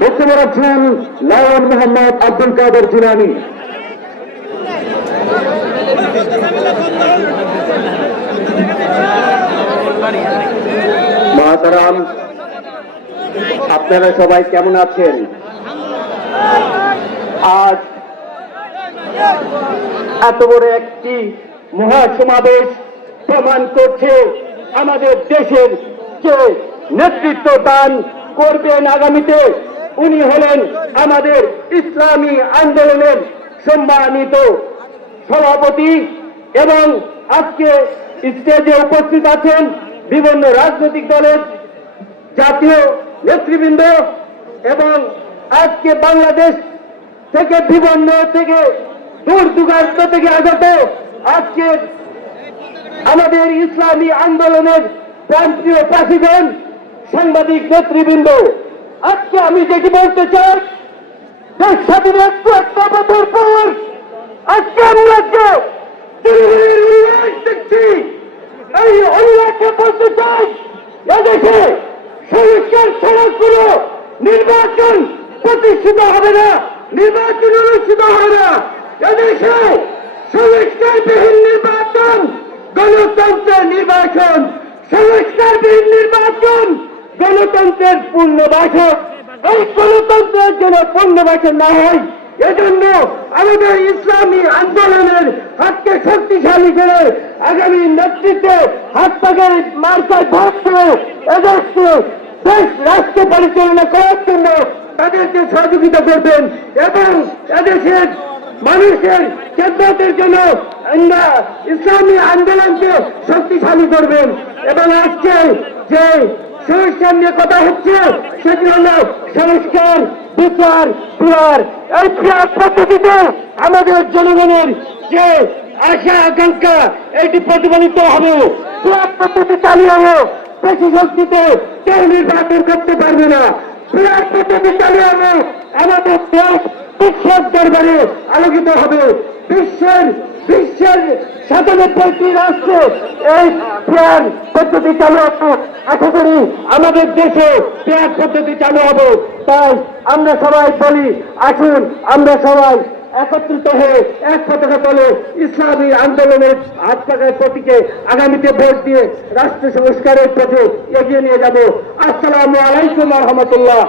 বক্তব্য রাখছেন লায়ন মোহাম্মদ আব্দুল কাদের জিলানি। মহাতারাম, আপনারা সবাই কেমন আছেন? আজ এত বড় একটি মহাসমাবেশ প্রমাণ করছে আমাদের দেশের যে নেতৃত্ব দান করবেন আগামীতে। উনি হলেন আমাদের ইসলামী আন্দোলনের সম্মানিত সভাপতি এবং আজকে স্টেজে উপস্থিত আছেন বিভিন্ন রাজনৈতিক দলের জাতীয় নেতৃবৃন্দ এবং আজকে বাংলাদেশ থেকে বিভিন্ন থেকে দূর দূরান্ত থেকে আগত আজকে আমাদের ইসলামী আন্দোলনের প্রান্তীয় প্রেসিডেন্ট সাংবাদিক নেতৃবৃন্দ। আজকে আমি যেটি বলতে চাই, দেশ স্বাধীনের চুয়াত্তর বছর পর আজকে আমরা যে দেখছি। এই উল্লাসে বলতে চাই, এদেশে সংস্কার কোনো নির্বাচন প্রতিষ্ঠিত হবে না, নির্বাচন অনুষ্ঠিত হবে না। এদেশে সংস্কারবিহীন নির্বাচন, গণতন্ত্রের নির্বাচন, সংস্কারবিহীন নির্বাচন গণতন্ত্রের পূর্ণবাসক, এই গণতন্ত্রের যেন পূর্ণবাসন না হয়, এজন্য আমাদের ইসলামী আন্দোলনের হাতকে শক্তিশালী করে আগামী নেতৃত্বে হাত পাকে মার্কায় ভোট করে এদেশকে দেশ রাষ্ট্র পরিচালনা করার জন্য তাদেরকে সহযোগিতা করবেন এবং এদেশের মানুষের খেদমতের জন্য ইসলামী আন্দোলনকে শক্তিশালী করবেন। এবং আজকে যে সংস্কার নিয়ে কথা হচ্ছে সেটি হল সংস্কার, বিচার পিয়ার এই পিয়ার পদ্ধতিতে আমাদের জনগণের যে আশা, আকাঙ্ক্ষা, এটি প্রতিফলিত হবে। পিয়ার পদ্ধতি চালু হবে বেশি শক্তিতে কেউ নির্বাচন করতে পারবে না। পিয়ার পদ্ধতি চালু হবে আমাদের দেশ বিশ্বের দরবারে আলোকিত হবে। বিশ্বের বিশ্বের সাতানব্বইটি রাষ্ট্রে এই পেয়ার পদ্ধতি চালু হবে আশা করি আমাদের দেশে পেয়ার পদ্ধতি চালু হবে। তাই আমরা সবাই বলি, আসুন আমরা সবাই একত্রিত হয়ে এক পতাকা তলে ইসলামী আন্দোলনের হাত পাকার প্রতীকে আগামীতে ভোট দিয়ে রাষ্ট্র সংস্কারের পথে এগিয়ে নিয়ে যাব। আসসালামু আলাইকুম রহমতুল্লাহ।